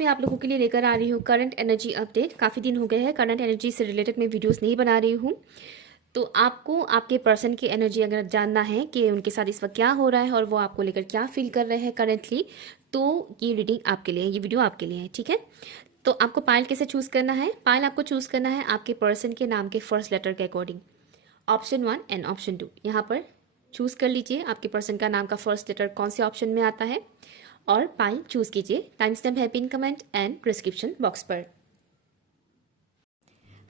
मैं आप लोगों के लिए लेकर आ रही हूँ करंट एनर्जी अपडेट। काफ़ी दिन हो गए हैं करंट एनर्जी से रिलेटेड मैं वीडियोस नहीं बना रही हूँ। तो आपको आपके पर्सन की एनर्जी अगर जानना है कि उनके साथ इस वक्त क्या हो रहा है और वो आपको लेकर क्या फील कर रहे हैं करेंटली, तो ये रीडिंग आपके लिए है, ये वीडियो आपके लिए है, ठीक है। तो आपको पायल कैसे चूज़ करना है? पायल आपको चूज़ करना है आपके पर्सन के नाम के फर्स्ट लेटर के अकॉर्डिंग, ऑप्शन 1 एंड ऑप्शन 2। यहाँ पर चूज़ कर लीजिए आपके पर्सन का नाम का फर्स्ट लेटर कौन से ऑप्शन में आता है और पायल चूज़ कीजिए। टाइम स्टैम्प है pin comment and description box पर।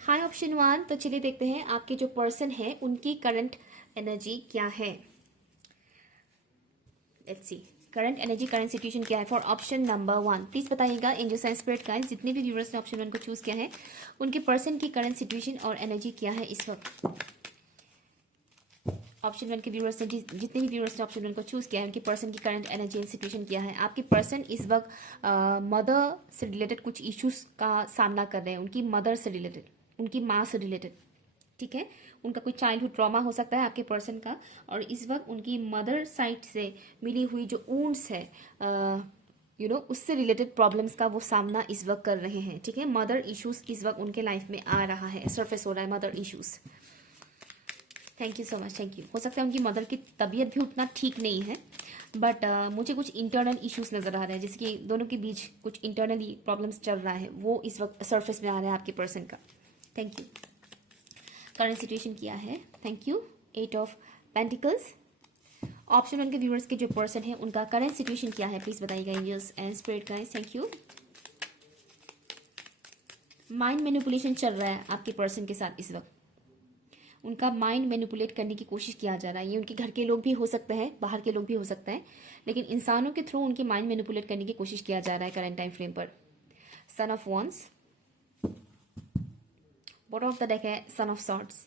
हाय ऑप्शन 1, तो चलिए देखते हैं आपके जो पर्सन है उनकी करंट एनर्जी क्या है। Let's see current energy, current situation क्या है फॉर ऑप्शन नंबर 1। प्लीज बताइएगा एंजल्स एंड स्पिरिट गाइड्स, जितने भी व्यूअर्स ने ऑप्शन 1 को चूज किया है उनके पर्सन की करंट सिचुएशन और एनर्जी क्या है इस वक्त। ऑप्शन 1 के व्यूअर्स ने, जितने भी व्यूअर्स ने ऑप्शन 1 को चूज किया है उनकी पर्सन की करंट एनर्जी एंड सिचुएशन क्या है। आपके पर्सन इस वक्त मदर से रिलेटेड कुछ इश्यूज का सामना कर रहे हैं, उनकी मदर से रिलेटेड, उनकी माँ से रिलेटेड, ठीक है। उनका कोई चाइल्डहुड ट्रॉमा हो सकता है आपके पर्सन का, और इस वक्त उनकी मदर साइड से मिली हुई जो ऊंड्स है उससे रिलेटेड प्रॉब्लम्स का वो सामना इस वक्त कर रहे हैं, ठीक है। मदर इश्यूज इस वक्त उनके लाइफ में आ रहा है, सरफेस हो रहा है mother issues. Thank you so much, thank you. हो सकता है उनकी मदर की तबीयत भी उतना ठीक नहीं है, बट मुझे कुछ इंटरनल इश्यूज नज़र आ रहे हैं, जैसे कि दोनों के बीच कुछ इंटरनली प्रॉब्लम्स चल रहा है, वो इस वक्त सरफेस में आ रहा है आपके पर्सन का। Thank you. करंट सिचुएशन क्या है? Thank you. 8 of pentacles. Option 1 के व्यूअर्स के जो पर्सन है उनका करंट सिचुएशन क्या है प्लीज बताइएगा angels and spirit guides. Thank you. Mind manipulation चल रहा है आपके पर्सन के साथ इस वक्त, उनका माइंड मैनिपुलेट करने की कोशिश किया जा रहा है। ये उनके घर के लोग भी हो सकते हैं, बाहर के लोग भी हो सकते हैं, लेकिन इंसानों के थ्रू उनकी माइंड मैनिपुलेट करने की कोशिश किया जा रहा है करंट टाइम फ्रेम पर। Son of wands, bottom of the deck है सन ऑफ सॉर्ड्स।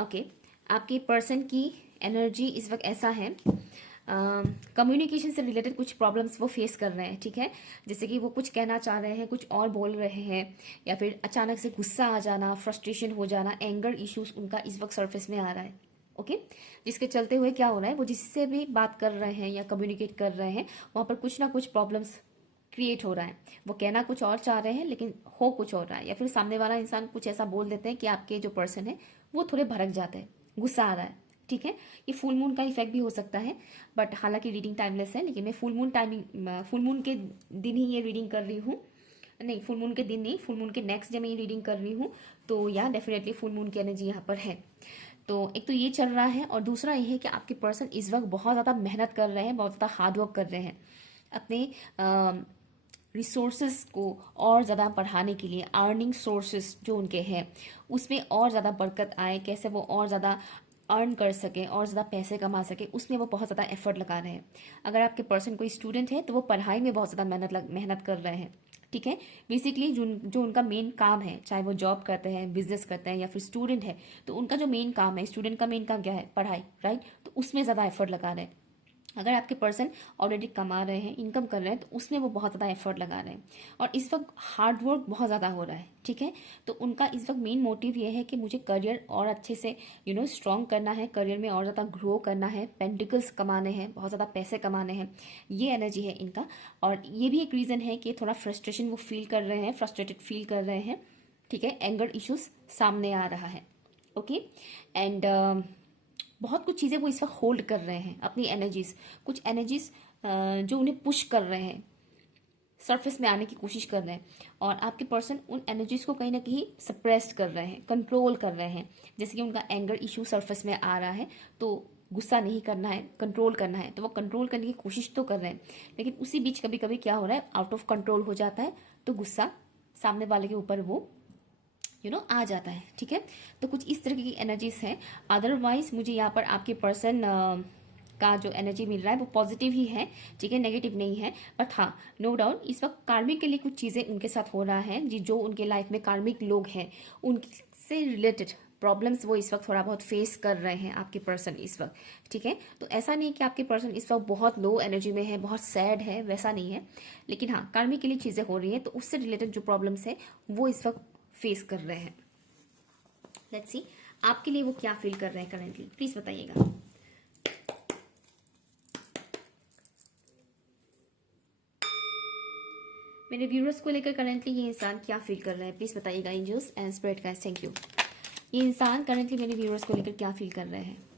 ओके, आपकी पर्सन की एनर्जी इस वक्त ऐसा है, कम्युनिकेशन से रिलेटेड कुछ प्रॉब्लम्स वो फेस कर रहे हैं, ठीक है। जैसे कि वो कुछ कहना चाह रहे हैं, कुछ और बोल रहे हैं, या फिर अचानक से गुस्सा आ जाना, फ्रस्ट्रेशन हो जाना, एंगर इश्यूज उनका इस वक्त सरफेस में आ रहा है, ओके। जिसके चलते हुए क्या हो रहा है, वो जिससे भी बात कर रहे हैं या कम्युनिकेट कर रहे हैं वहाँ पर कुछ ना कुछ प्रॉब्लम्स क्रिएट हो रहा है। वो कहना कुछ और चाह रहे हैं लेकिन हो कुछ और रहा है, या फिर सामने वाला इंसान कुछ ऐसा बोल देते हैं कि आपके जो पर्सन है वो थोड़े भड़क जाते हैं, गुस्सा आ रहा है, ठीक है। ये फुल मून का इफेक्ट भी हो सकता है, बट हालांकि रीडिंग टाइमलेस है, लेकिन मैं फुल मून के दिन ही ये रीडिंग कर रही हूँ, नहीं फुल मून के दिन नहीं, फुल मून के नेक्स्ट डे में ये रीडिंग कर रही हूँ। तो या डेफिनेटली फुल मून की एनर्जी यहाँ पर है। तो एक तो ये चल रहा है, और दूसरा ये है कि आपके पर्सन इस वक्त बहुत ज़्यादा मेहनत कर रहे हैं, बहुत ज़्यादा हार्डवर्क कर रहे हैं अपने रिसोर्सेज को और ज़्यादा बढ़ाने के लिए। अर्निंग सोर्सेज जो उनके हैं उसमें और ज़्यादा बरकत आए, कैसे वो और ज़्यादा अर्न कर सकें और ज़्यादा पैसे कमा सके, उसमें वो बहुत ज़्यादा एफर्ट लगा रहे हैं। अगर आपके पर्सन कोई स्टूडेंट है तो वो पढ़ाई में बहुत ज़्यादा मेहनत कर रहे हैं, ठीक है। बेसिकली जो उनका मेन काम है, चाहे वो जॉब करते हैं, बिजनेस करते हैं, या फिर स्टूडेंट है, तो उनका जो मेन काम है, स्टूडेंट का मेन काम क्या है? पढ़ाई, राइट। तो उसमें ज़्यादा एफर्ट लगा रहे हैं। अगर आपके पर्सन ऑलरेडी कमा रहे हैं, इनकम कर रहे हैं, तो उसमें वो बहुत ज़्यादा एफर्ट लगा रहे हैं, और इस वक्त हार्ड वर्क बहुत ज़्यादा हो रहा है, ठीक है। तो उनका इस वक्त मेन मोटिव ये है कि मुझे करियर और अच्छे से स्ट्रॉन्ग करना है, करियर में और ज़्यादा ग्रो करना है, पेंटिकल्स कमाने हैं, बहुत ज़्यादा पैसे कमाने हैं, ये एनर्जी है इनका। और ये भी एक रीज़न है कि थोड़ा फ्रस्ट्रेशन वो फील कर रहे हैं, फ्रस्ट्रेटेड फील कर रहे हैं, ठीक है। एंगर इश्यूज सामने आ रहा है, ओके। एंड बहुत कुछ चीज़ें वो इस वक्त होल्ड कर रहे हैं, अपनी एनर्जीज, कुछ एनर्जीज जो उन्हें पुश कर रहे हैं, सरफेस में आने की कोशिश कर रहे हैं, और आपके पर्सन उन एनर्जीज को कहीं ना कहीं सप्रेस्ड कर रहे हैं, कंट्रोल कर रहे हैं। जैसे कि उनका एंगर इशू सरफेस में आ रहा है, तो गुस्सा नहीं करना है, कंट्रोल करना है, तो वो कंट्रोल करने की कोशिश तो कर रहे हैं, लेकिन उसी बीच कभी कभी क्या हो रहा है, आउट ऑफ कंट्रोल हो जाता है, तो गुस्सा सामने वाले के ऊपर वो आ जाता है, ठीक है। तो कुछ इस तरह की एनर्जीज हैं। अदरवाइज मुझे यहाँ पर आपके पर्सन का जो एनर्जी मिल रहा है वो पॉजिटिव ही है, ठीक है, नेगेटिव नहीं है। बट हाँ, नो डाउट इस वक्त कार्मिक के लिए कुछ चीज़ें उनके साथ हो रहा है, जो उनके लाइफ में कार्मिक लोग हैं उनसे रिलेटेड प्रॉब्लम्स वो इस वक्त थोड़ा बहुत फेस कर रहे हैं आपके पर्सन इस वक्त, ठीक है। तो ऐसा नहीं कि आपके पर्सन इस वक्त बहुत लो एनर्जी में है, बहुत सैड है, वैसा नहीं है, लेकिन हाँ कार्मिक के लिए चीज़ें हो रही हैं, तो उससे रिलेटेड जो प्रॉब्लम्स है वो इस वक्त फेस कर रहे हैं। लेट्स सी आपके लिए वो क्या फील कर रहे हैं करेंटली, प्लीज बताइएगा। मेरे व्यूअर्स को लेकर करंटली ये इंसान क्या फील कर रहे हैं, प्लीज बताइएगा angels and spirit guys, thank you. ये इंसान करंटली मेरे व्यूअर्स को लेकर क्या फील कर रहे हैं।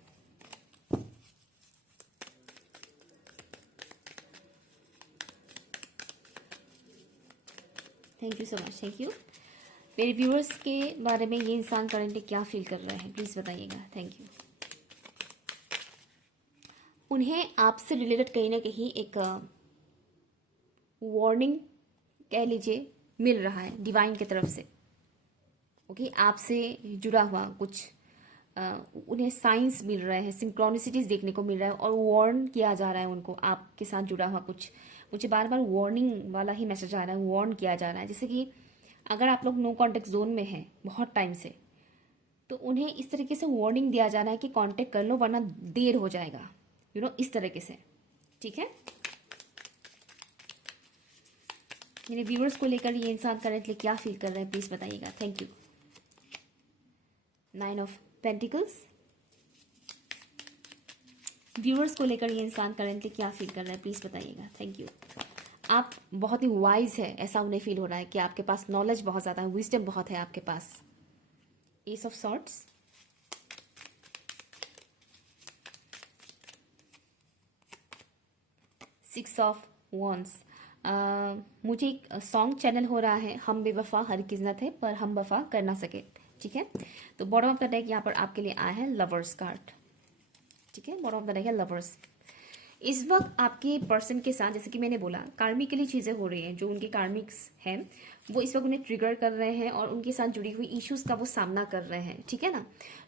Thank you so much, thank you. मेरे व्यूअर्स के बारे में ये इंसान करंटली क्या फील कर रहे हैं, प्लीज बताइएगा, थैंक यू। उन्हें आपसे रिलेटेड कहीं ना कहीं एक वार्निंग कह लीजिए मिल रहा है डिवाइन की तरफ से। ओके, आपसे जुड़ा हुआ कुछ उन्हें साइंस मिल रहे हैं, सिंक्रोनिसिटीज देखने को मिल रहा है और वार्न किया जा रहा है उनको आपके साथ जुड़ा हुआ कुछ। मुझे बार बार वार्निंग वाला ही मैसेज आ रहा है, वार्न किया जा रहा है। जैसे कि अगर आप लोग नो कॉन्टेक्ट जोन में हैं बहुत टाइम से, तो उन्हें इस तरीके से वार्निंग दिया जा रहा है कि कांटेक्ट कर लो वरना देर हो जाएगा, इस तरीके से। ठीक है, मेरे व्यूअर्स को लेकर ये इंसान करेंटली क्या फील कर रहे हैं, प्लीज बताइएगा, thank you. 9 of pentacles. Viewers को लेकर ये इंसान करेंटली क्या फील कर रहा है, प्लीज बताइएगा, थैंक यू। आप बहुत ही वाइज है, ऐसा उन्हें फील हो रहा है कि आपके पास नॉलेज बहुत ज्यादा है, विजडम बहुत है आपके पास। Ace of swords. Six of wands. मुझे एक सॉन्ग चैनल हो रहा है, हम बेवफा हर किस्मत है पर हम वफा कर ना सके। ठीक है, तो बॉटम ऑफ द डेक यहाँ पर आपके लिए आया है लवर्स कार्ड। ठीक है, बॉटम ऑफ द डेक है लवर्स। इस वक्त आपके पर्सन के साथ, जैसे कि मैंने बोला, कार्मिकली चीजें हो रही हैं। जो उनके कार्मिक्स हैं वो इस वक्त उन्हें ट्रिगर कर रहे हैं और उनके साथ जुड़ी हुई इश्यूज का वो सामना कर रहे हैं। ठीक है ना,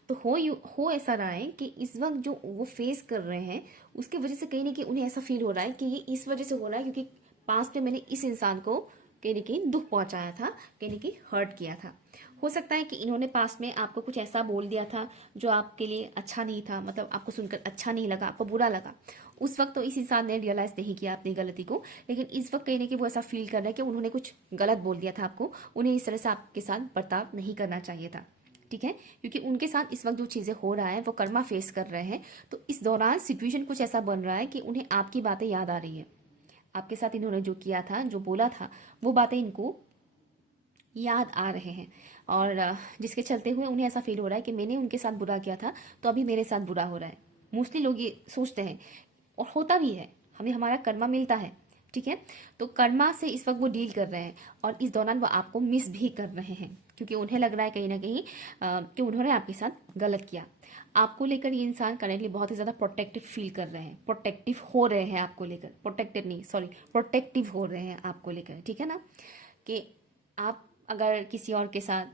तो हो ऐसा रहा है कि इस वक्त जो वो फेस कर रहे हैं उसकी वजह से कहीं ना कहीं उन्हें ऐसा फील हो रहा है कि ये इस वजह से हो रहा है क्योंकि पास्ट में मैंने इस इंसान को कहीं ना कहीं दुख पहुंचाया था, कहीं ना कहीं हर्ट किया था। हो सकता है कि इन्होंने पास्ट में आपको कुछ ऐसा बोल दिया था जो आपके लिए अच्छा नहीं था, मतलब आपको सुनकर अच्छा नहीं लगा, आपको बुरा लगा। उस वक्त तो इस इंसान ने रियलाइज नहीं किया अपनी गलती को, लेकिन इस वक्त कहीं ना कहीं वो ऐसा फील कर रहा है कि उन्होंने कुछ गलत बोल दिया था आपको, उन्हें इस तरह से आपके साथ बर्ताव नहीं करना चाहिए था। ठीक है, क्योंकि उनके साथ इस वक्त जो चीजें हो रहा है वो कर्मा फेस कर रहे हैं, तो इस दौरान सिचुएशन कुछ ऐसा बन रहा है कि उन्हें आपकी बातें याद आ रही है। आपके साथ इन्होंने जो किया था, जो बोला था, वो बातें इनको याद आ रहे हैं और जिसके चलते हुए उन्हें ऐसा फील हो रहा है कि मैंने उनके साथ बुरा किया था तो अभी मेरे साथ बुरा हो रहा है। मोस्टली लोग ये सोचते हैं और होता भी है, हमें हमारा कर्मा मिलता है। ठीक है, तो कर्मा से इस वक्त वो डील कर रहे हैं और इस दौरान वो आपको मिस भी कर रहे हैं क्योंकि उन्हें लग रहा है कहीं ना कहीं कि उन्होंने आपके साथ गलत किया। आपको लेकर ये इंसान करेंटली बहुत ही ज्यादा प्रोटेक्टिव फील कर रहे हैं, प्रोटेक्टिव हो रहे हैं आपको लेकर, प्रोटेक्टेड नहीं सॉरी प्रोटेक्टिव हो रहे हैं आपको लेकर। ठीक है ना, कि आप अगर किसी और के साथ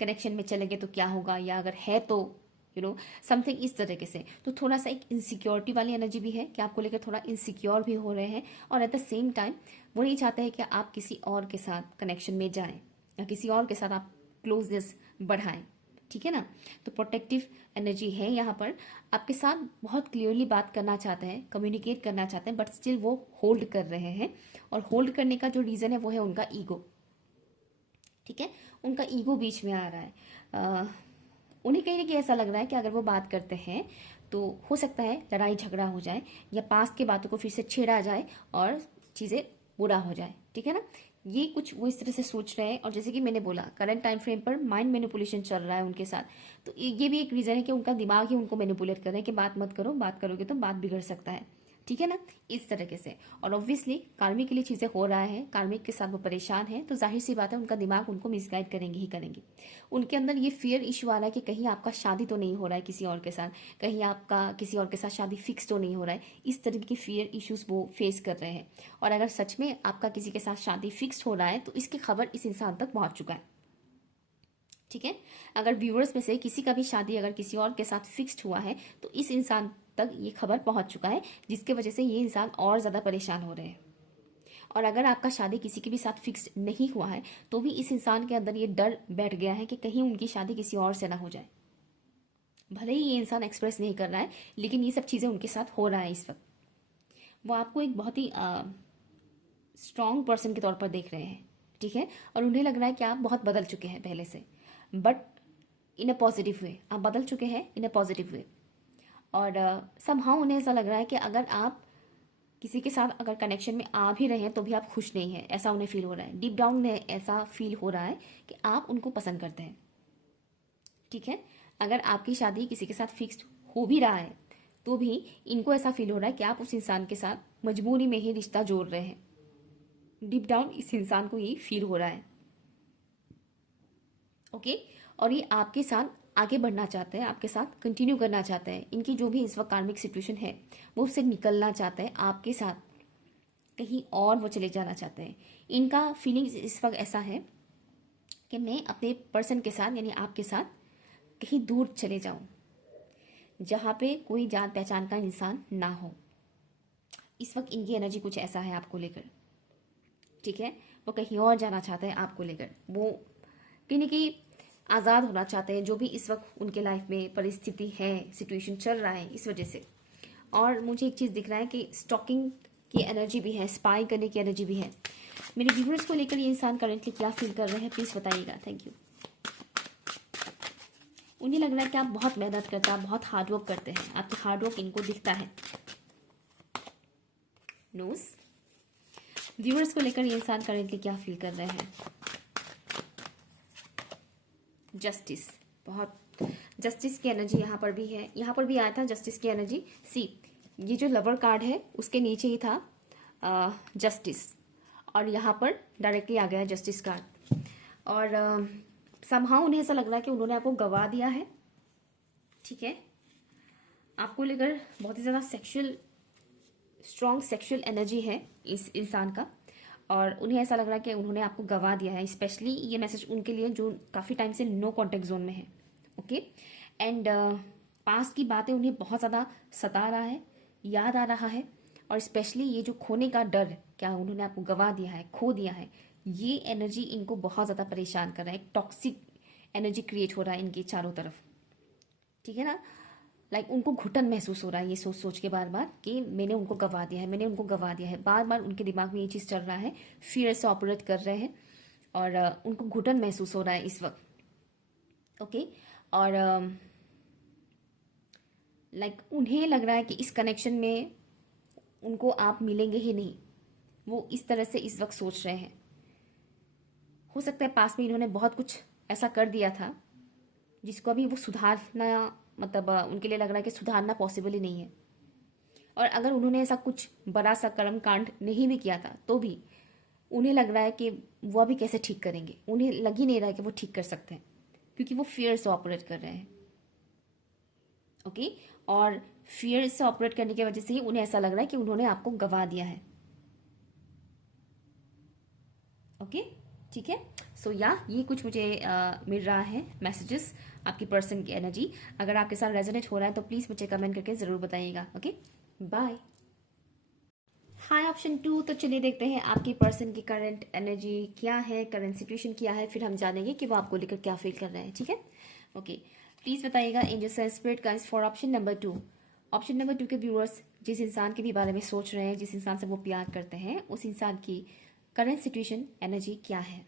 कनेक्शन में चलेंगे तो क्या होगा, या अगर है तो समथिंग इस तरीके से। तो थोड़ा सा एक इनसिक्योरिटी वाली एनर्जी भी है कि आपको लेकर थोड़ा इनसिक्योर भी हो रहे हैं और एट द सेम टाइम वो नहीं चाहते हैं कि आप किसी और के साथ कनेक्शन में जाएं या किसी और के साथ आप क्लोजनेस बढ़ाएं। ठीक है ना, तो प्रोटेक्टिव एनर्जी है यहाँ पर। आपके साथ बहुत क्लियरली बात करना चाहते हैं, कम्युनिकेट करना चाहते हैं, बट स्टिल वो होल्ड कर रहे हैं और होल्ड करने का जो रीजन है वो है उनका ईगो। ठीक है, उनका ईगो बीच में आ रहा है। उन्हें कहीं ना कहीं ऐसा लग रहा है कि अगर वो बात करते हैं तो हो सकता है लड़ाई झगड़ा हो जाए या पास्ट की बातों को फिर से छेड़ा जाए और चीज़ें बुरा हो जाए। ठीक है ना, ये कुछ वो इस तरह से सोच रहे हैं। और जैसे कि मैंने बोला, करंट टाइम फ्रेम पर माइंड मैनिपुलेशन चल रहा है उनके साथ, तो ये भी एक रीज़न है कि उनका दिमाग ही उनको मैनिपुलेट कर रहे हैं कि बात मत करो, बात करोगे तो बात बिगड़ सकता है। ठीक है ना, इस तरीके से। और ऑब्वियसली कार्मिक के लिए चीज़ें हो रहा है, कार्मिक के साथ वो परेशान है, तो जाहिर सी बात है उनका दिमाग उनको मिसगाइड करेंगे ही करेंगे। उनके अंदर ये फियर इशू आ रहा है कि कहीं आपका शादी तो नहीं हो रहा है किसी और के साथ, कहीं आपका किसी और के साथ शादी फिक्स तो नहीं हो रहा है। इस तरीके की फियर इश्यूज वो फेस कर रहे हैं। और अगर सच में आपका किसी के साथ शादी फिक्स हो रहा है तो इसकी खबर इस इंसान तक पहुंच चुका है। ठीक है, अगर व्यूअर्स में से किसी का भी शादी अगर किसी और के साथ फिक्स्ड हुआ है तो इस इंसान तक ये खबर पहुंच चुका है, जिसके वजह से ये इंसान और ज़्यादा परेशान हो रहे हैं। और अगर आपका शादी किसी के भी साथ फिक्स्ड नहीं हुआ है तो भी इस इंसान के अंदर ये डर बैठ गया है कि कहीं उनकी शादी किसी और से ना हो जाए। भले ही ये इंसान एक्सप्रेस नहीं कर रहा है, लेकिन ये सब चीज़ें उनके साथ हो रहा है इस वक्त। वो आपको एक बहुत ही स्ट्रॉन्ग पर्सन के तौर पर देख रहे हैं। ठीक है, और उन्हें लग रहा है कि आप बहुत बदल चुके हैं पहले से, but in a positive way. आप बदल चुके हैं इन अ पॉजिटिव वे। और समहाउ उन्हें ऐसा लग रहा है कि अगर आप किसी के साथ अगर कनेक्शन में आ भी रहे हैं तो भी आप खुश नहीं हैं, ऐसा उन्हें फील हो रहा है। डीप डाउन में ऐसा फील हो रहा है कि आप उनको पसंद करते हैं। ठीक है, अगर आपकी शादी किसी के साथ फिक्स्ड हो भी रहा है तो भी इनको ऐसा फील हो रहा है कि आप उस इंसान के साथ मजबूरी में ही रिश्ता जोड़ रहे हैं। डीप डाउन इस इंसान को ये फील हो रहा है। ओके, और ये आपके साथ आगे बढ़ना चाहते हैं, आपके साथ कंटिन्यू करना चाहते हैं। इनकी जो भी इस वक्त कार्मिक सिचुएशन है वो उससे निकलना चाहते हैं, आपके साथ कहीं और वो चले जाना चाहते हैं। इनका फीलिंग्स इस वक्त ऐसा है कि मैं अपने पर्सन के साथ यानी आपके साथ कहीं दूर चले जाऊं, जहाँ पे कोई जान पहचान का इंसान ना हो। इस वक्त इनकी एनर्जी कुछ ऐसा है आपको लेकर। ठीक है, वो कहीं और जाना चाहते हैं आपको लेकर, वो कहीं ना कहीं आज़ाद होना चाहते हैं, जो भी इस वक्त उनके लाइफ में परिस्थिति है, सिचुएशन चल रहा है इस वजह से। और मुझे एक चीज़ दिख रहा है कि स्टॉकिंग की एनर्जी भी है, स्पाई करने की एनर्जी भी है। मेरे व्यूअर्स को लेकर ये इंसान करेंटली क्या फील कर रहे हैं, प्लीज़ बताइएगा। Thank you. उन्हें लग रहा है कि आप बहुत मेहनत करते हैं, आप बहुत हार्डवर्क करते हैं, आपकी हार्डवर्क इनको दिखता है। नोस व्यूअर्स को लेकर ये इंसान करेंटली क्या फील कर रहे हैं। जस्टिस, बहुत जस्टिस की एनर्जी यहाँ पर भी है, यहाँ पर भी आया था जस्टिस की एनर्जी। सी, ये जो लवर कार्ड है उसके नीचे ही था जस्टिस, और यहाँ पर डायरेक्टली आ गया जस्टिस कार्ड। और समहाउ उन्हें ऐसा लग रहा है कि उन्होंने आपको गवा दिया है। ठीक है, आपको लेकर बहुत ही ज़्यादा स्ट्रॉन्ग सेक्सुअल एनर्जी है इस इंसान का, और उन्हें ऐसा लग रहा है कि उन्होंने आपको गवा दिया है। स्पेशली ये मैसेज उनके लिए जो काफ़ी टाइम से नो कॉन्टेक्ट जोन में है। ओके, एंड पास्ट की बातें उन्हें बहुत ज़्यादा सता रहा है, याद आ रहा है, और स्पेशली ये जो खोने का डर, क्या उन्होंने आपको गवा दिया है, खो दिया है, ये एनर्जी इनको बहुत ज़्यादा परेशान कर रहा है। एक टॉक्सिक एनर्जी क्रिएट हो रहा है इनके चारों तरफ। ठीक है ना, लाइक उनको घुटन महसूस हो रहा है ये सोच सोच के बार बार कि मैंने उनको गवा दिया है, मैंने उनको गवा दिया है। बार बार उनके दिमाग में ये चीज़ चल रहा है, फियर से ऑपरेट कर रहे हैं, और उनको घुटन महसूस हो रहा है इस वक्त। ओके, और लाइक उन्हें लग रहा है कि इस कनेक्शन में उनको आप मिलेंगे ही नहीं, वो इस तरह से इस वक्त सोच रहे हैं। हो सकता है पास में इन्होंने बहुत कुछ ऐसा कर दिया था जिसको अभी वो सुधारना, मतलब उनके लिए लग रहा है कि सुधारना पॉसिबल ही नहीं है। और अगर उन्होंने ऐसा कुछ बड़ा सा कर्म कांड नहीं भी किया था तो भी उन्हें लग रहा है कि वो अभी कैसे ठीक करेंगे। उन्हें लग ही नहीं रहा है कि वो ठीक कर सकते हैं, क्योंकि वो फियर से ऑपरेट कर रहे हैं। ओके, और फियर से ऑपरेट करने की वजह से ही उन्हें ऐसा लग रहा है कि उन्होंने आपको गवा दिया है। ओके, ठीक है। सो ये कुछ मुझे मिल रहा है मैसेजेस आपकी पर्सन की एनर्जी। अगर आपके साथ रेजोनेट हो रहा है तो प्लीज़ मुझे कमेंट करके ज़रूर बताइएगा। Okay, bye. हाय ऑप्शन 2, तो चलिए देखते हैं आपकी पर्सन की करंट एनर्जी क्या है, करंट सिचुएशन क्या है, फिर हम जानेंगे कि वो आपको लेकर क्या फील कर रहे हैं। ठीक है, ओके, प्लीज़ बताइएगा angels and spirit guides for option number 2। Option number 2 के व्यूअर्स जिस इंसान के भी बारे में सोच रहे हैं, जिस इंसान से वो प्यार करते हैं, उस इंसान की करंट सिचुएशन एनर्जी क्या है।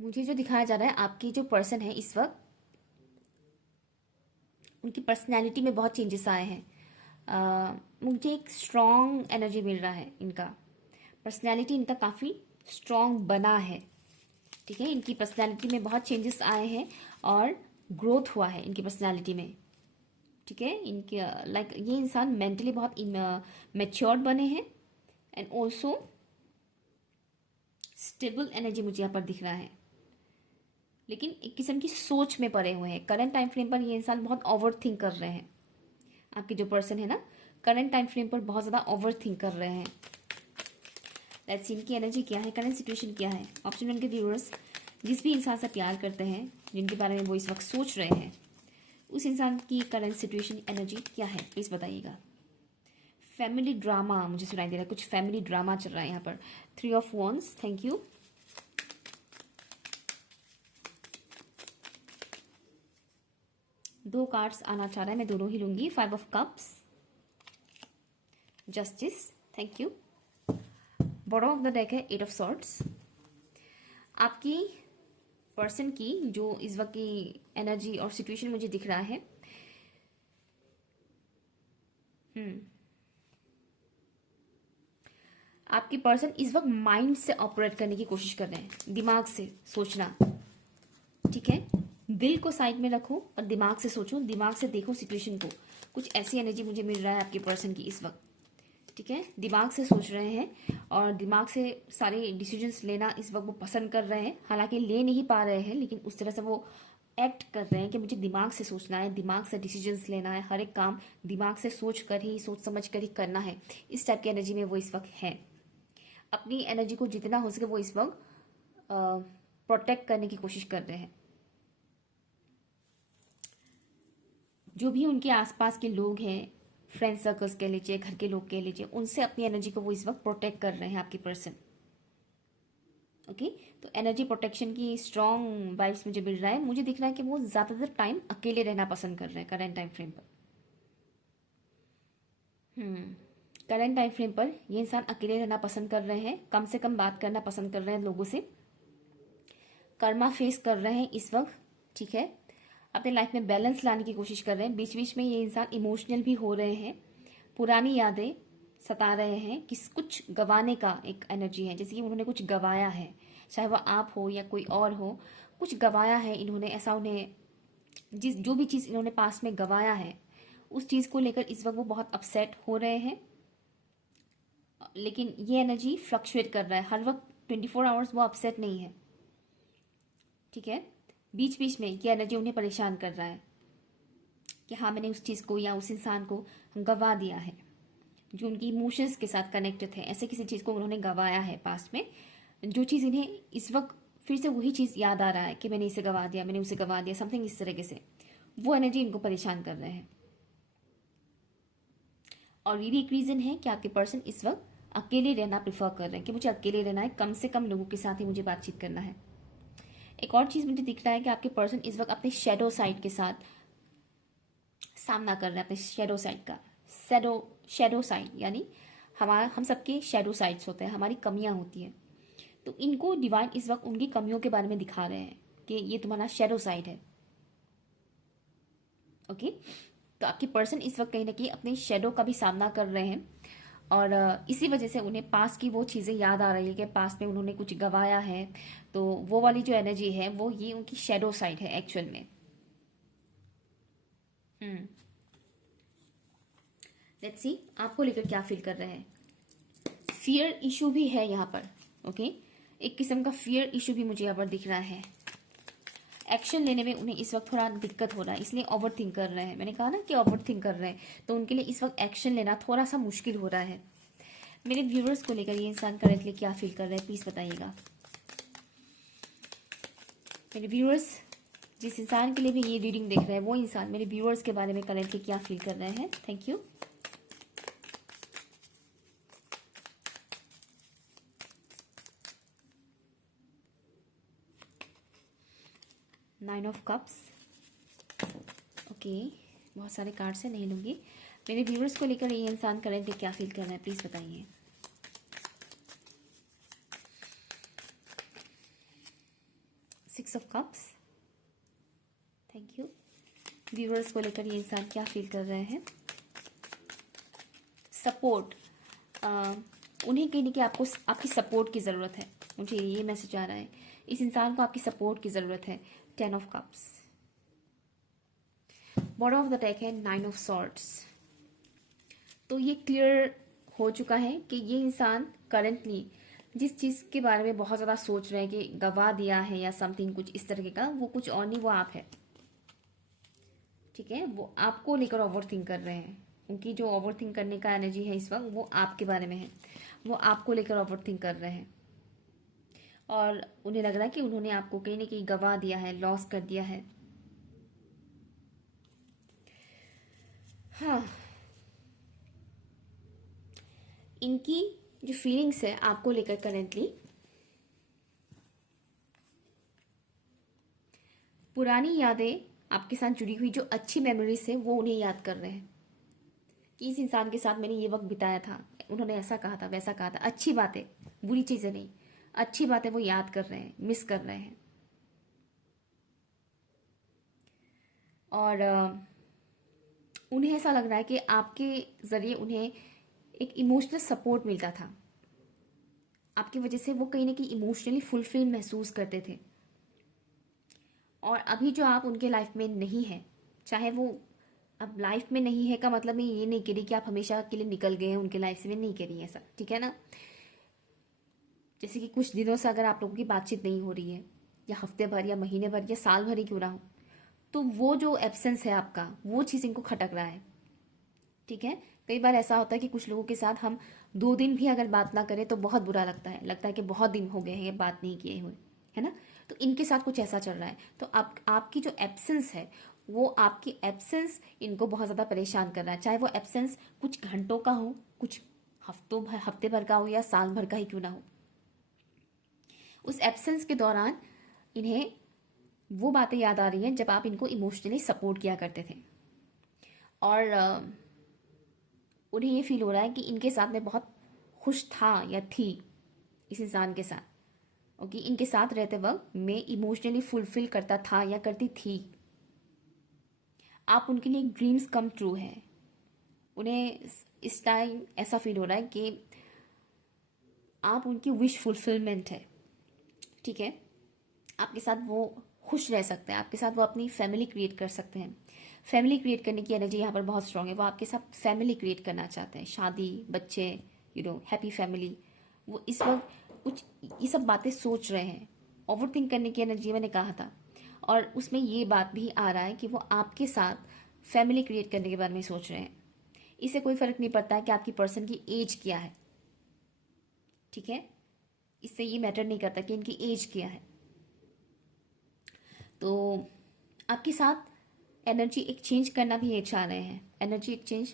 मुझे जो दिखाया जा रहा है, आपकी जो पर्सन है इस वक्त उनकी पर्सनैलिटी में बहुत चेंजेस आए हैं। मुझे एक स्ट्रॉन्ग एनर्जी मिल रहा है, इनका पर्सनैलिटी इनका काफ़ी स्ट्रॉन्ग बना है। ठीक है, इनकी पर्सनैलिटी में बहुत चेंजेस आए हैं और ग्रोथ हुआ है इनकी पर्सनैलिटी में। ठीक है, इनके लाइक ये इंसान मेंटली बहुत मैच्योर्ड बने हैं, एंड ऑल्सो स्टेबल एनर्जी मुझे यहाँ पर दिख रहा है, लेकिन एक किस्म की सोच में पड़े हुए हैं। करंट टाइम फ्रेम पर ये इंसान बहुत ओवर थिंक कर रहे हैं। आपके जो पर्सन है ना, करंट टाइम फ्रेम पर बहुत ज़्यादा ओवर थिंक कर रहे हैं। लेट्स सी इनकी एनर्जी क्या है, करंट सिचुएशन क्या है। ऑप्शन 1 के व्यूअर्स जिस भी इंसान से प्यार करते हैं, जिनके बारे में वो इस वक्त सोच रहे हैं, उस इंसान की करंट सिचुएशन एनर्जी क्या है, प्लीज़ बताइएगा। फैमिली ड्रामा मुझे सुनाई दे रहा है, कुछ फैमिली ड्रामा चल रहा है यहाँ पर। 3 ऑफ वॉन्ड्स, थैंक यू। दो कार्ड्स आना चाह रहा है, मैं दोनों ही लूंगी। 5 of cups, justice, thank you. Bottom of the deck है 8 ऑफ सॉर्ड्स। आपकी पर्सन की जो इस वक्त की एनर्जी और सिचुएशन मुझे दिख रहा है, हम्म आपकी पर्सन इस वक्त माइंड से ऑपरेट करने की कोशिश कर रहे हैं, दिमाग से सोचना। ठीक है, दिल को साइड में रखो और दिमाग से सोचो, दिमाग से देखो सिचुएशन को। कुछ ऐसी एनर्जी मुझे मिल रहा है आपके पर्सन की इस वक्त। ठीक है, दिमाग से सोच रहे हैं और दिमाग से सारे डिसीजंस लेना इस वक्त वो पसंद कर रहे हैं। हालांकि ले नहीं पा रहे हैं, लेकिन उस तरह से वो एक्ट कर रहे हैं कि मुझे दिमाग से सोचना है, दिमाग से डिसीजंस लेना है, हर एक काम दिमाग से सोच समझ कर ही करना है। इस टाइप की एनर्जी में वो इस वक्त है। अपनी एनर्जी को जितना हो सके वो इस वक्त प्रोटेक्ट करने की कोशिश कर रहे हैं। जो भी उनके आसपास के लोग हैं, फ्रेंड सर्कल्स कह लीजिए, घर के लोग कह लीजिए, उनसे अपनी एनर्जी को वो इस वक्त प्रोटेक्ट कर रहे हैं आपकी पर्सन। ओके, तो एनर्जी प्रोटेक्शन की स्ट्रॉन्ग वाइब्स मुझे मिल रहा है। मुझे दिख रहा है कि वो ज़्यादातर टाइम अकेले रहना पसंद कर रहे हैं करंट टाइम फ्रेम पर। करंट टाइम फ्रेम पर ये इंसान अकेले रहना पसंद कर रहे हैं, कम से कम बात करना पसंद कर रहे हैं लोगों से, कर्मा फेस कर रहे हैं इस वक्त। ठीक है, अपने लाइफ में बैलेंस लाने की कोशिश कर रहे हैं। बीच बीच में ये इंसान इमोशनल भी हो रहे हैं, पुरानी यादें सता रहे हैं कि कुछ गंवाने का एक एनर्जी है, जैसे कि उन्होंने कुछ गंवाया है, चाहे वह आप हो या कोई और हो, कुछ गंवाया है इन्होंने। ऐसा उन्हें जो भी चीज़ इन्होंने पास में गंवाया है उस चीज़ को लेकर इस वक्त वो बहुत अपसेट हो रहे हैं। लेकिन ये एनर्जी फ्लक्चुएट कर रहा है, हर वक्त 24 आवर्स वो अपसेट नहीं है। ठीक है, बीच बीच में ये एनर्जी उन्हें परेशान कर रहा है कि हाँ मैंने उस चीज़ को या उस इंसान को गंवा दिया है, जो उनकी इमोशंस के साथ कनेक्टेड है। ऐसे किसी चीज़ को उन्होंने गंवाया है पास्ट में, जो चीज़ इन्हें इस वक्त फिर से वही चीज़ याद आ रहा है कि मैंने इसे गंवा दिया, मैंने उसे गंवा दिया, समथिंग इस तरीके से वो एनर्जी इनको परेशान कर रहे हैं। और ये भी एक रीज़न है कि आपके पर्सन इस वक्त अकेले रहना प्रेफर कर रहे हैं कि मुझे अकेले रहना है, कम से कम लोगों के साथ ही मुझे बातचीत करना है। एक और चीज़ मुझे दिख रहा है कि आपके पर्सन इस वक्त अपने शेडो साइड के साथ सामना कर रहे हैं, अपने शेडो साइड का। शेडो साइड यानी हम सबके शेडो साइड्स होते हैं, हमारी कमियां होती हैं। तो इनको डिवाइन इस वक्त उनकी कमियों के बारे में दिखा रहे हैं कि ये तुम्हारा शेडो साइड है। ओके, तो आपकी पर्सन इस वक्त कहीं ना कहीं अपने शेडो का भी सामना कर रहे हैं और इसी वजह से उन्हें पास्ट की वो चीज़ें याद आ रही है कि पास्ट में उन्होंने कुछ गंवाया है। तो वो वाली जो एनर्जी है वो ये उनकी शेडो साइड है एक्चुअल में। लेट्स सी आपको लेकर क्या फील कर रहे हैं। फियर इशू भी है यहाँ पर। ओके, एक किस्म का फियर इशू भी मुझे यहाँ पर दिख रहा है। एक्शन लेने में उन्हें इस वक्त थोड़ा दिक्कत हो रहा है, इसलिए ओवर थिंक कर रहे हैं। मैंने कहा ना कि ओवर थिंक कर रहे हैं, तो उनके लिए इस वक्त एक्शन लेना थोड़ा सा मुश्किल हो रहा है। मेरे व्यूवर्स को लेकर ये इंसान करेंटली क्या फील कर रहे हैं, प्लीज़ बताइएगा। मेरे व्यूअर्स जिस इंसान के लिए भी ये रीडिंग देख रहे हैं, वो इंसान मेरे व्यूअर्स के बारे में करेंटली क्या फील कर रहे हैं। Thank you. Nine of cups. Okay, बहुत सारे कार्ड से नहीं लूँगी। मेरे व्यूअर्स को लेकर ये इंसान करेंटली क्या फील कर रहे हैं, प्लीज़ बताइए। Six of cups. Thank you. Viewers को लेकर ये इंसान क्या फील कर रहे हैं। सपोर्ट, उन्हें कहीं नहीं कि आपको आपकी सपोर्ट की ज़रूरत है। मुझे ये मैसेज आ रहा है, इस इंसान को आपकी सपोर्ट की ज़रूरत है। 10 of cups. Bottom of the deck है 9 ऑफ सॉर्ड्स। तो ये क्लियर हो चुका है कि ये इंसान करंटली जिस चीज़ के बारे में बहुत ज़्यादा सोच रहे हैं कि गवा दिया है या समथिंग कुछ इस तरीके का, वो कुछ और नहीं, वो आप है। ठीक है, वो आपको लेकर ओवर थिंक कर रहे हैं। उनकी जो ओवर थिंक करने का एनर्जी है इस वक्त वो आपके बारे में है, वो आपको लेकर ओवर थिंक कर रहे हैं। और उन्हें लग रहा है कि उन्होंने आपको कहीं ना कहीं गवा दिया है, लॉस कर दिया है। हाँ, इनकी जो फीलिंग्स है आपको लेकर करेंटली, पुरानी यादें आपके साथ जुड़ी हुई जो अच्छी मेमोरीज है वो उन्हें याद कर रहे हैं कि इस इंसान के साथ मैंने ये वक्त बिताया था, उन्होंने ऐसा कहा था, वैसा कहा था। अच्छी बातें, बुरी चीज़ें नहीं, अच्छी बातें वो याद कर रहे हैं, मिस कर रहे हैं। और उन्हें ऐसा लग रहा है कि आपके ज़रिए उन्हें एक इमोशनल सपोर्ट मिलता था। आपकी वजह से वो कहीं ना कहीं इमोशनली फुलफिल महसूस करते थे। और अभी जो आप उनके लाइफ में नहीं है, चाहे वो अब लाइफ में नहीं है का मतलब मैं ये नहीं कह रही कि आप हमेशा के लिए निकल गए हैं उनके लाइफ से, मैं नहीं कह रही ऐसा, ठीक है ना। जैसे कि कुछ दिनों से अगर आप लोगों की बातचीत नहीं हो रही है, या हफ्ते भर या महीने भर या साल भर ही क्यों ना हो, तो वो जो एब्सेंस है आपका, वो चीज़ इनको खटक रहा है, ठीक है। कई बार ऐसा होता है कि कुछ लोगों के साथ हम 2 दिन भी अगर बात ना करें तो बहुत बुरा लगता है कि बहुत दिन हो गए हैं ये बात नहीं किए हुए, है ना। तो इनके साथ कुछ ऐसा चल रहा है। तो आपकी जो एब्सेंस है, वो आपकी एब्सेंस इनको बहुत ज़्यादा परेशान कर रहा है, चाहे वो एब्सेंस कुछ घंटों का हो, कुछ हफ्ते भर का हो, या साल भर का ही क्यों ना हो। उस एब्सेंस के दौरान इन्हें वो बातें याद आ रही हैं जब आप इनको इमोशनली सपोर्ट किया करते थे, और उन्हें ये फील हो रहा है कि इनके साथ में बहुत खुश था या थी इस इंसान के साथ, ओके। इनके साथ रहते वक्त मैं इमोशनली फुलफिल करता था या करती थी। आप उनके लिए ड्रीम्स कम ट्रू है। उन्हें इस टाइम ऐसा फील हो रहा है कि आप उनकी विश फुलफिलमेंट है, ठीक है। आपके साथ वो खुश रह सकते हैं, आपके साथ वो अपनी फैमिली क्रिएट कर सकते हैं। फैमिली क्रिएट करने की एनर्जी यहाँ पर बहुत स्ट्रांग है। वो आपके साथ फैमिली क्रिएट करना चाहते हैं, शादी, बच्चे, हैप्पी फैमिली। वो इस वक्त कुछ ये सब बातें सोच रहे हैं। ओवर थिंक करने की एनर्जी मैंने कहा था, और उसमें ये बात भी आ रहा है कि वो आपके साथ फैमिली क्रिएट करने के बारे में सोच रहे हैं। इससे कोई फर्क नहीं पड़ता है कि आपकी पर्सन की एज क्या है, ठीक है। इससे ये मैटर नहीं करता कि इनकी एज क्या है। तो आपके साथ एनर्जी एक्सचेंज करना भी ये चाह रहे हैं। एनर्जी एक्सचेंज,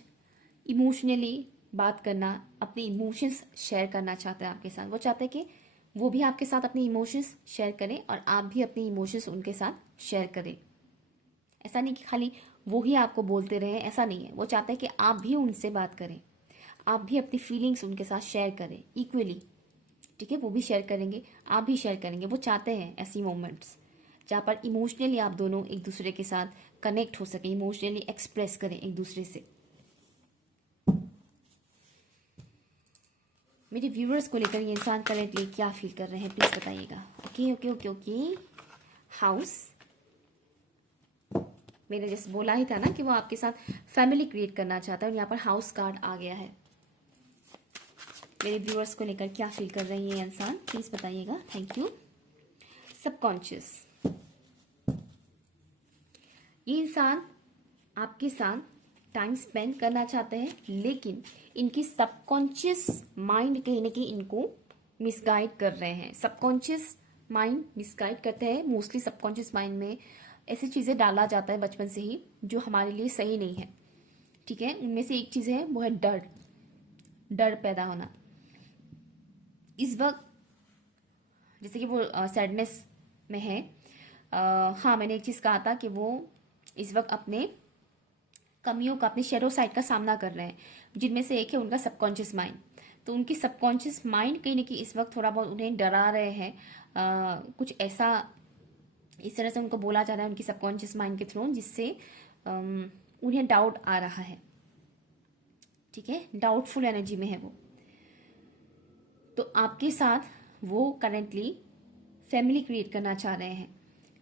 इमोशनली बात करना, अपने इमोशंस शेयर करना चाहते हैं आपके साथ। वो चाहते हैं कि वो भी आपके साथ अपने इमोशंस शेयर करें और आप भी अपने इमोशंस उनके साथ शेयर करें। ऐसा नहीं कि खाली वो ही आपको बोलते रहे, ऐसा नहीं है। वो चाहते हैं कि आप भी उनसे बात करें, आप भी अपनी फीलिंग्स उनके साथ शेयर करें इक्वली, ठीक है। वो भी शेयर करेंगे, आप भी शेयर करेंगे। वो चाहते हैं ऐसी मोमेंट्स जहाँ पर इमोशनली आप दोनों एक दूसरे के साथ कनेक्ट हो सके, इमोशनली एक्सप्रेस करें एक दूसरे से। मेरे व्यूअर्स को लेकर ये इंसान करेंटली क्या फील कर रहे हैं, प्लीज बताइएगा। Okay okay okay okay. House, मैंने जैसे बोला ही था ना कि वो आपके साथ फैमिली क्रिएट करना चाहता है, और यहाँ पर हाउस कार्ड आ गया है। मेरे व्यूअर्स को लेकर क्या फील कर रही है ये इंसान, प्लीज बताइएगा। Thank you. सबकॉन्शियस, ये इंसान आपके साथ टाइम स्पेंड करना चाहते हैं, लेकिन इनकी सबकॉन्शियस माइंड कहीं ना कहीं इनको मिसगाइड कर रहे हैं। सबकॉन्शियस माइंड मिसगाइड करते हैं। मोस्टली सबकॉन्शियस माइंड में ऐसी चीज़ें डाला जाता है बचपन से ही जो हमारे लिए सही नहीं है, ठीक है। उनमें से एक चीज़ है, वो है डर। डर पैदा होना। इस वक्त जैसे कि वो सैडनेस में है। हाँ, मैंने एक चीज़ कहा था कि वो इस वक्त अपने कमियों का, अपने शेडो साइड का सामना कर रहे हैं, जिनमें से एक है उनका सबकॉन्शियस माइंड। तो उनकी सबकॉन्शियस माइंड कहीं ना कहीं इस वक्त थोड़ा बहुत उन्हें डरा रहे हैं। कुछ ऐसा इस तरह से उनको बोला जा रहा है उनकी सबकॉन्शियस माइंड के थ्रू, जिससे उन्हें डाउट आ रहा है, ठीक है। डाउटफुल एनर्जी में है वो। तो आपके साथ वो करेंटली फैमिली क्रिएट करना चाह रहे हैं,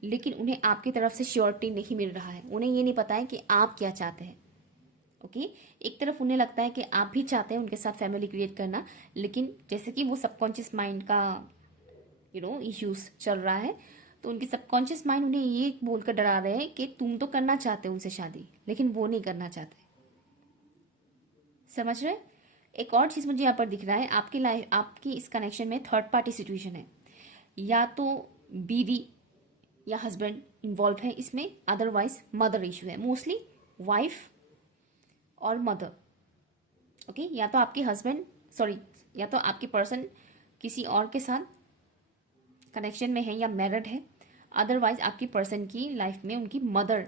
लेकिन उन्हें आपकी तरफ से श्योरिटी नहीं मिल रहा है। उन्हें ये नहीं पता है कि आप क्या चाहते हैं, ओके। एक तरफ उन्हें लगता है कि आप भी चाहते हैं उनके साथ फैमिली क्रिएट करना, लेकिन जैसे कि वो सबकॉन्शियस माइंड का इश्यूज चल रहा है, तो उनकी सबकॉन्शियस माइंड उन्हें ये बोलकर डरा रहे हैं कि तुम तो करना चाहते हो उनसे शादी, लेकिन वो नहीं करना चाहते। समझ रहे? एक और चीज मुझे यहाँ पर दिख रहा है, आपकी लाइफ, आपकी इस कनेक्शन में थर्ड पार्टी सिचुएशन है। या तो बीवी या हस्बैंड इन्वॉल्व है इसमें, अदरवाइज मदर इशू है। मोस्टली वाइफ और मदर, ओके। या तो आपके हस्बैंड, सॉरी, या तो आपकी पर्सन किसी और के साथ कनेक्शन में है या मैरिड है, अदरवाइज आपकी पर्सन की लाइफ में उनकी मदर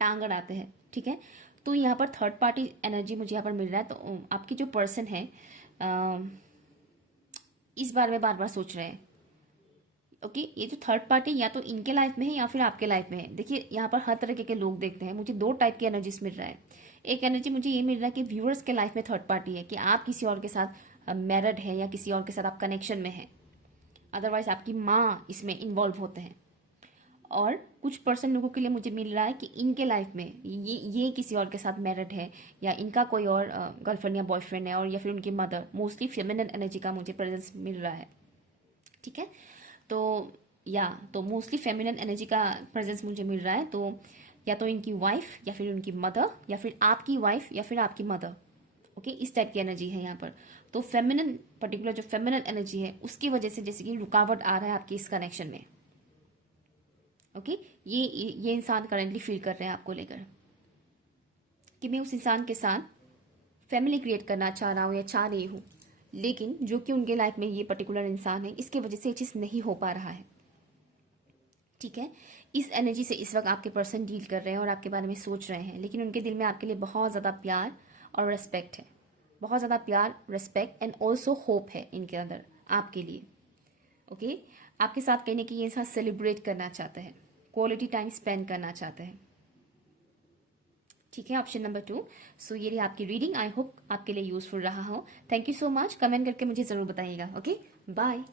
टांग अड़ाते हैं, ठीक है। तो यहाँ पर थर्ड पार्टी एनर्जी मुझे यहाँ पर मिल रहा है। तो आपकी जो पर्सन है इस बारे में बार बार सोच रहे हैं, ओके, ये जो थर्ड पार्टी या तो इनके लाइफ में है या फिर आपके लाइफ में है। देखिए यहाँ पर हर तरीके के लोग देखते हैं, मुझे दो टाइप की एनर्जीज मिल रहा है। एक एनर्जी मुझे ये मिल रहा है कि व्यूअर्स के लाइफ में थर्ड पार्टी है, कि आप किसी और के साथ मैरिड है या किसी और के साथ आप कनेक्शन में है, अदरवाइज आपकी माँ इसमें इन्वॉल्व होते हैं। और कुछ पर्सन लोगों के लिए मुझे मिल रहा है कि इनके लाइफ में ये किसी और के साथ मैरिड है, या इनका कोई और गर्लफ्रेंड या बॉयफ्रेंड है, और या फिर उनकी मदर। मोस्टली फेमिनिन एनर्जी का मुझे प्रेजेंस मिल रहा है। ठीक है, तो तो मोस्टली फेमिनिन एनर्जी का प्रेजेंस मुझे मिल रहा है। तो या तो इनकी वाइफ, या फिर उनकी मदर, या फिर आपकी वाइफ, या फिर आपकी मदर। ओके, इस टाइप की एनर्जी है यहाँ पर। तो फेमिनिन, पर्टिकुलर जो फेमिनिन एनर्जी है उसकी वजह से जैसे कि रुकावट आ रहा है आपके इस कनेक्शन में। ओके, ये इंसान करेंटली फील कर रहे हैं आपको लेकर कि मैं उस इंसान के साथ फैमिली क्रिएट करना चाह रहा हूँ या चाह रही हूँ, लेकिन जो कि उनके लाइफ में ये पर्टिकुलर इंसान है, इसकी वजह से ये चीज़ नहीं हो पा रहा है। ठीक है, इस एनर्जी से इस वक्त आपके पर्सन डील कर रहे हैं और आपके बारे में सोच रहे हैं, लेकिन उनके दिल में आपके लिए बहुत ज़्यादा प्यार और रिस्पेक्ट है। बहुत ज़्यादा प्यार, रिस्पेक्ट एंड ऑल्सो होप है इनके अंदर आपके लिए। ओके, आपके साथ कहीं ना कहीं ये इंसान सेलिब्रेट करना चाहते हैं, क्वालिटी टाइम स्पेंड करना चाहते हैं। ठीक है, ऑप्शन नंबर 2। सो ये रही आपकी रीडिंग। आई होप आपके लिए यूजफुल रहा हो। Thank you so much. Comment करके मुझे ज़रूर बताइएगा। Okay, bye.